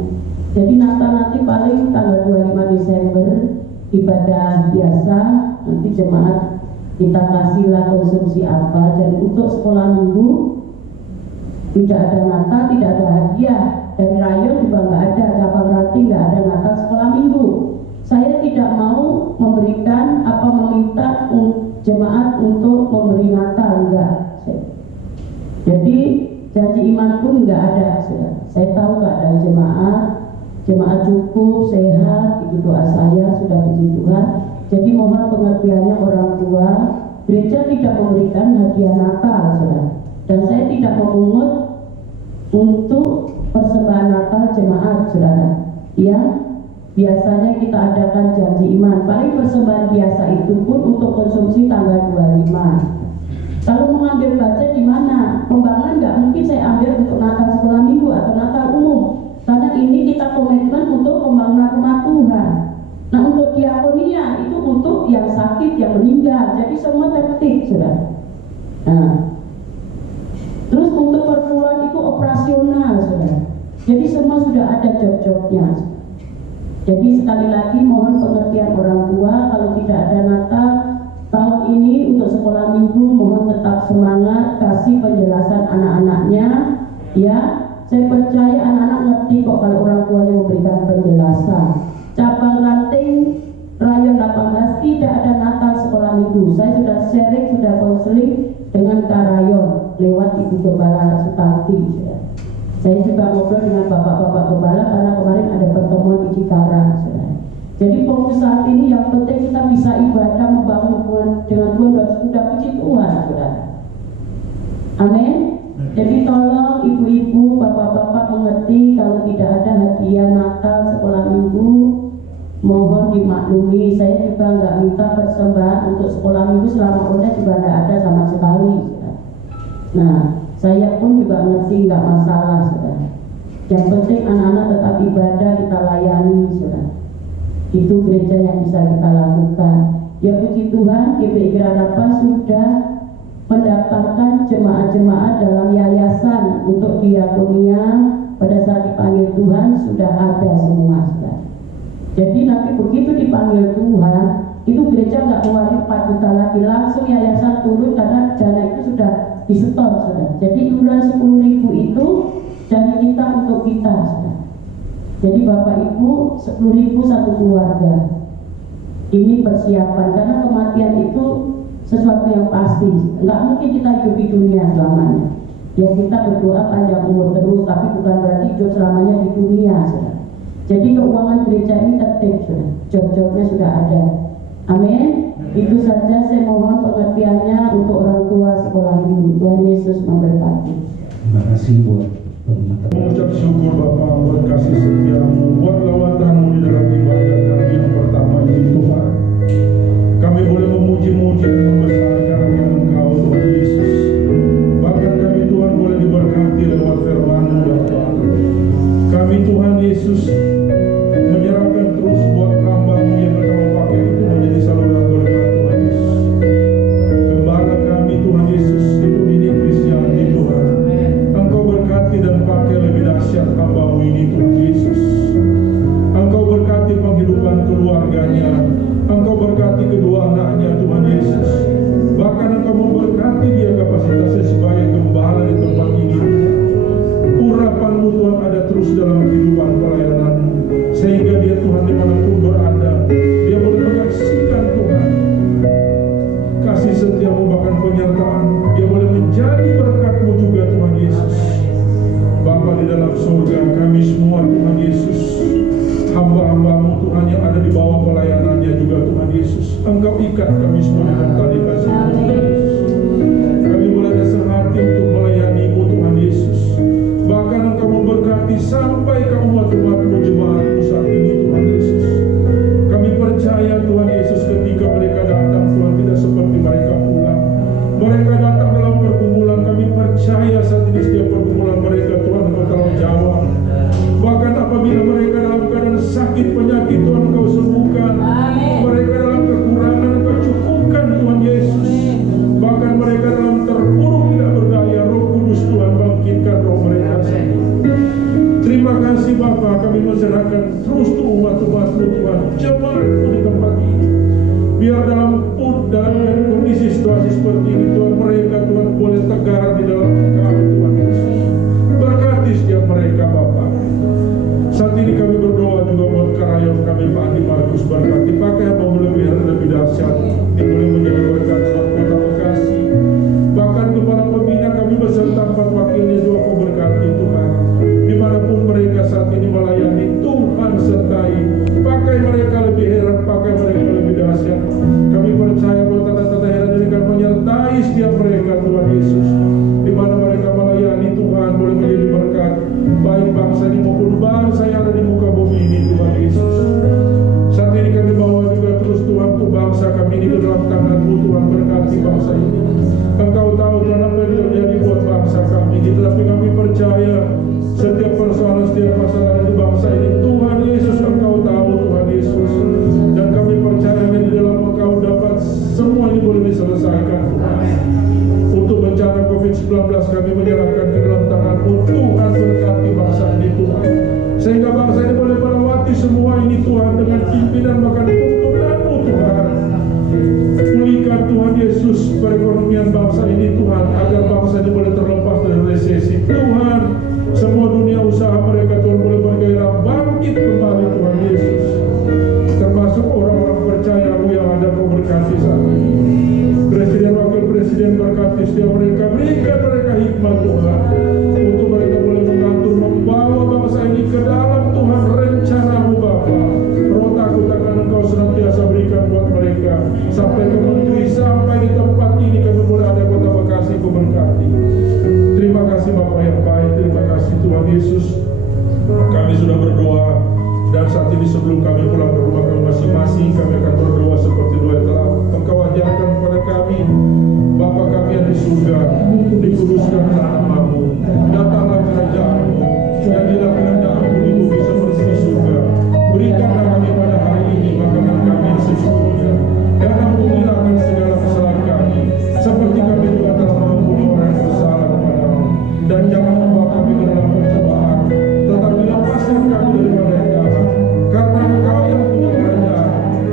Jadi Natal nanti paling tanggal 25 Desember ibadah biasa, nanti jemaat kita kasihlah konsumsi apa. Dan untuk sekolah minggu tidak ada Natal, tidak ada hadiah, dari rayon juga nggak ada, cabang rati nggak ada Natal sekolah minggu. Saya tidak mau memberikan apa meminta jemaat untuk memberi Natal, enggak. Jadi janji iman pun nggak ada. Saya tahu keadaan jemaat cukup sehat, itu doa saya, sudah puji Tuhan. Jadi mohon pengertiannya orang tua, gereja tidak memberikan hadiah Natal, saudara. Dan saya tidak memungut untuk persembahan Natal jemaat, saudara. Ya, biasanya kita adakan janji iman. Paling persembahan biasa itu pun untuk konsumsi tanggal 25. Kalau mengambil budget di mana? Pembangunan nggak mungkin saya ambil untuk Natal sekolah minggu atau Natal umum, karena ini kita komitmen untuk pembangunan rumah Tuhan. Nah, untuk diakonia itu untuk yang sakit, yang meninggal. Jadi semua tertib, saudara. Nah, terus untuk perpuluhan itu operasional, saudara. Jadi semua sudah ada job-jobnya. Jadi sekali lagi mohon pengertian orang tua, kalau tidak ada Natal tahun ini untuk sekolah minggu, mohon tetap semangat, kasih penjelasan anak-anaknya, ya. Saya percaya anak-anak ngerti kok kalau orang tuanya memberikan penjelasan. Cabang ranting Rayon 18 tidak ada Natal sekolah minggu. Saya sudah sharing, sudah konseling dengan Kak Rayon lewat Ibu Gembala Sutanti. Saya juga ngobrol dengan bapak-bapak gembala karena kemarin ada pertemuan di Cikarang. Jadi fokus saat ini yang penting kita bisa ibadah, membangun hubungan dengan Tuhan dan sudah puji Tuhan, saudara. Amin. Jadi tolong ibu-ibu, bapak-bapak mengerti kalau tidak ada hadiah Natal sekolah minggu, mohon dimaklumi. Saya juga nggak minta persembahan untuk sekolah minggu selama online juga tidak ada sama sekali. Nah, saya pun juga ngerti nggak masalah, saudara. Yang penting anak-anak tetap ibadah, kita layani, saudara. Itu gereja yang bisa kita lakukan. Ya puji Tuhan, GPI Gradapa sudah mendaftarkan jemaat-jemaat dalam yayasan untuk diakonia. Pada saat dipanggil Tuhan sudah ada semua, saudara. Jadi nanti begitu dipanggil Tuhan, itu gereja nggak keluarin 4 juta lagi, langsung yayasan turun karena dana itu sudah disetor, saudara. Jadi iuran 10.000 itu dari kita untuk kita, saudara. Jadi Bapak Ibu 10.000 satu keluarga. Ini persiapan karena kematian itu sesuatu yang pasti. Nggak mungkin kita hidup di dunia selamanya. Ya kita berdoa panjang umur terus, tapi bukan berarti hidup selamanya di dunia, saudara. Jadi keuangan gereja ini tertib, saudara. Job-jobnya sudah ada. Amin. Itu saja saya mohon pengertiannya untuk orang tua sekolah minggu. Tuhan Yesus memberkati. Terima kasih buat mengucap syukur Bapa buat kasih setiamu, buat lawatanmu di dalam ibadah kami yang pertama ini Tuhan. Kami boleh memuji-muji dan membesarkan Engkau Tuhan Yesus. Bahkan kami Tuhan boleh diberkati lewat firman-Mu Bapa. Kami Tuhan Yesus menyerahkan terus buat hamba-Mu yang Engkau pakai itu menjadi saluran berkat Tuhan Yesus. Gembala kami Tuhan Yesus itu ini Kristiani Tuhan. Engkau berkati dan pakai lebih dahsyat hamba-Mu ini Tuhan Yesus. Engkau berkati penghidupan keluarganya. Engkau berkati kedua anaknya Tuhan Yesus. Bahkan Engkau memberkati dia kapasitasnya sebagai gembala di tempat ini. Urapan-Mu Tuhan ada terus dalam kehidupan pelayanan-Mu, sehingga dia Tuhan dimanapun berada, dia boleh menyaksikan Tuhan kasih setia-Mu bahkan penyertaan. Dia boleh menjadi berkat-Mu juga Tuhan Yesus. Bapa di dalam surga, kami semua Tuhan Yesus, hamba-hamba-Mu Tuhan yang ada di bawah pelayanannya juga Tuhan Yesus. Engkau ikat kami semua dengan tali kasih-Mu Tuhan Yesus. Kami boleh ada sehati untuk melayani-Mu Tuhan Yesus. Bahkan Engkau memberkati sampai ke umat-umat-Mu jemaat-Mu saat ini Tuhan Yesus. Kami percaya Tuhan Yesus ketika mereka datang Tuhan tidak seperti mereka pulang. Mereka datang dalam pergumulan, kami percaya saat ini setiap pergumulan mereka Tuhan Engkau telah jawab. Bahkan apabila mereka dalam keadaan sakit penyakit Tuhan Engkau sembuhkan. Mereka dalam kekurangan Engkau cukupkan Tuhan Yesus. Bahkan mereka dalam terpuruk tidak berdaya, Roh Kudus Tuhan bangkitkan roh mereka saat ini. Terima kasih Bapa, kami menserahkan terus tuh umat-umat-Mu Tuhan, jemaat-Mu di tempat ini. Biar dalam kondisi situasi seperti ini Tuhan, mereka Tuhan boleh tegar di dalam Engkau Tuhan Yesus. Berkati setiap mereka Bapa. Saat ini kami berdoa juga buat Karayon kami Pak Andi Markus, berkati pakai hamba-Mu lebih dahsyat, dia boleh menjadi berkat buat kota Bekasi. Bahkan kepala pembina kami beserta 4 wakilnya juga Kau berkati Tuhan. Dimanapun mereka saat ini melayani, Tuhan sertai. Pakai mereka lebih heran, pakai mereka lebih dahsyat. Kami percaya bahwa tanda-tanda heran ini akan menyertai setiap mereka Tuhan Yesus. Di mana mereka melayani Tuhan boleh menjadi berkat, baik bangsa ini maupun bangsa yang ada di muka bumi ini Tuhan Yesus. Saat ini kami bawa juga terus Tuhan untuk bangsa kami ini ke dalam tangan-Mu Tuhan, berkati bangsa ini. Engkau tahu Tuhan apa yang terjadi buat bangsa kami ini, tetapi kami percaya setiap persoalan, setiap masalah di bangsa ini ini sebelum kami pulang ke rumah kami masing-masing, kami akan berdoa seperti doa yang telah Engkau ajarkan kepada kami. Bapa kami yang di surga, dikuduskanlah nama-Mu, datanglah kerajaan-Mu, jadilah kehendak-Mu di bumi seperti di surga. Berikanlah kami pada hari ini makanan kami yang secukupnya, dan ampunilah akan segala kesalahan kami, seperti kami juga telah mengampuni orang yang bersalah kepada-Mu. Dan jangan membawa kami ke dalam pencobaan, tetapi lepaskan kami daripada yang jahat, karena Engkau yang punya kerajaan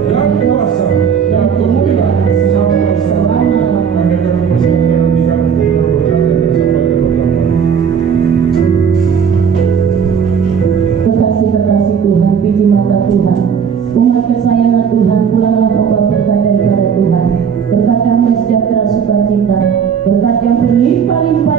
dan kuasa dan kemuliaan sampai selamanya. Kami akan mempersiapkan nanti kami untuk berkat dan sampaikan pertama. Kekasih-kekasih Tuhan, puji mata Tuhan, umat kesayangan Tuhan, pulanglah membawa berkat daripada Tuhan, berkat damai sejahtera sukacita, berkat yang berlimpah-limpah